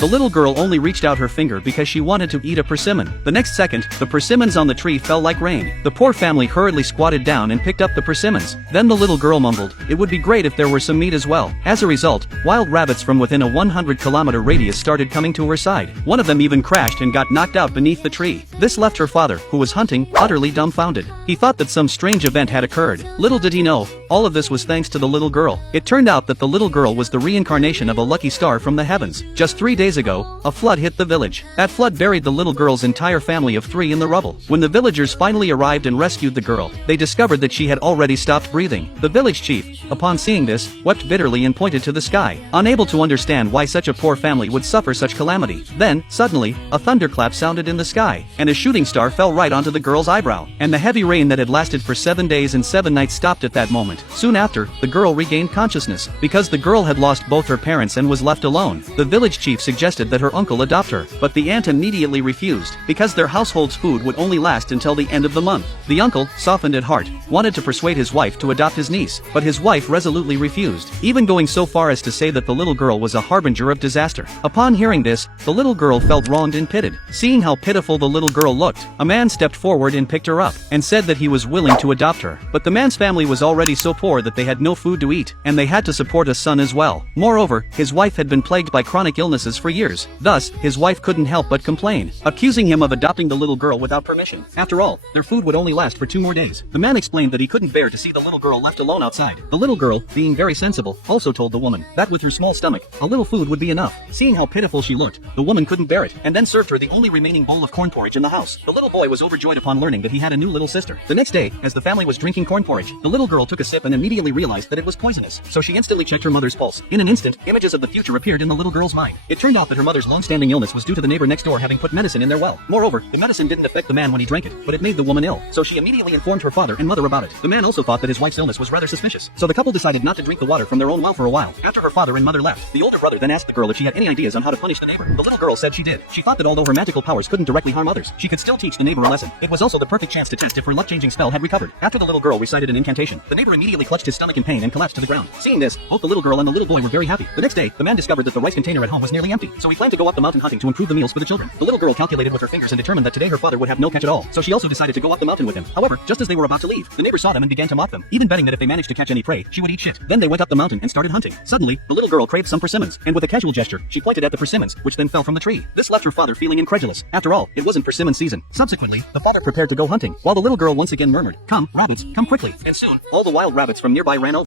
The little girl only reached out her finger because she wanted to eat a persimmon. The next second, the persimmons on the tree fell like rain. The poor family hurriedly squatted down and picked up the persimmons. Then the little girl mumbled, "It would be great if there were some meat as well." As a result, wild rabbits from within a 100-kilometer radius started coming to her side. One of them even crashed and got knocked out beneath the tree. This left her father, who was hunting, utterly dumbfounded. He thought that some strange event had occurred. Little did he know, all of this was thanks to the little girl. It turned out that the little girl was the reincarnation of a lucky star from the heavens. Just 3 days ago, a flood hit the village. That flood buried the little girl's entire family of 3 in the rubble. When the villagers finally arrived and rescued the girl, they discovered that she had already stopped breathing. The village chief, upon seeing this, wept bitterly and pointed to the sky, unable to understand why such a poor family would suffer such calamity. Then, suddenly, a thunderclap sounded in the sky, and a shooting star fell right onto the girl's eyebrow. And the heavy rain that had lasted for 7 days and 7 nights stopped at that moment. Soon after, the girl regained consciousness. Because the girl had lost both her parents and was left alone, the village chief suggested that her uncle adopt her, but the aunt immediately refused, because their household's food would only last until the end of the month. The uncle, softened at heart, wanted to persuade his wife to adopt his niece, but his wife resolutely refused, even going so far as to say that the little girl was a harbinger of disaster. Upon hearing this, the little girl felt wronged and pitted. Seeing how pitiful the little girl looked, a man stepped forward and picked her up, and said that he was willing to adopt her. But the man's family was already so poor that they had no food to eat, and they had to support a son as well. Moreover, his wife had been plagued by chronic illnesses for years. Thus, his wife couldn't help but complain, accusing him of adopting the little girl without permission. After all, their food would only last for 2 more days. The man explained that he couldn't bear to see the little girl left alone outside. The little girl, being very sensible, also told the woman that with her small stomach, a little food would be enough. Seeing how pitiful she looked, the woman couldn't bear it, and then served her the only remaining bowl of corn porridge in the house. The little boy was overjoyed upon learning that he had a new little sister. The next day, as the family was drinking corn porridge, the little girl took a sip and immediately realized that it was poisonous. So she instantly checked her mother's pulse. In an instant, images of the future appeared in the little girl's mind. It turned out that her mother's long-standing illness was due to the neighbor next door having put medicine in their well. Moreover, the medicine didn't affect the man when he drank it, but it made the woman ill. So she immediately informed her father and mother about it. The man also thought that his wife's illness was rather suspicious. So the couple decided not to drink the water from their own well for a while. After her father and mother left, the older brother then asked the girl if she had any ideas on how to punish the neighbor. The little girl said she did. She thought that although her magical powers couldn't directly harm others, she could still teach the neighbor a lesson. It was also the perfect chance to test if her luck-changing spell had recovered. After the little girl recited an incantation, the neighbor immediately clutched his stomach in pain and collapsed to the ground. Seeing this, both the little girl and the little boy were very happy. The next day, the man discovered that the rice container at home was nearly empty, so he planned to go up the mountain hunting to improve the meals for the children. The little girl calculated with her fingers and determined that today her father would have no catch at all, so she also decided to go up the mountain with him. However, just as they were about to leave, the neighbor saw them and began to mock them, even betting that if they managed to catch any prey, she would eat shit. Then they went up the mountain and started hunting. Suddenly, the little girl craved some persimmons, and with a casual gesture, she pointed at the persimmons, which then fell from the tree. This left her father feeling incredulous. After all, it wasn't persimmon season. Subsequently, the father prepared to go hunting, while the little girl once again murmured, "Come, rabbits, come quickly." And soon, all the wild rabbits from nearby ran over.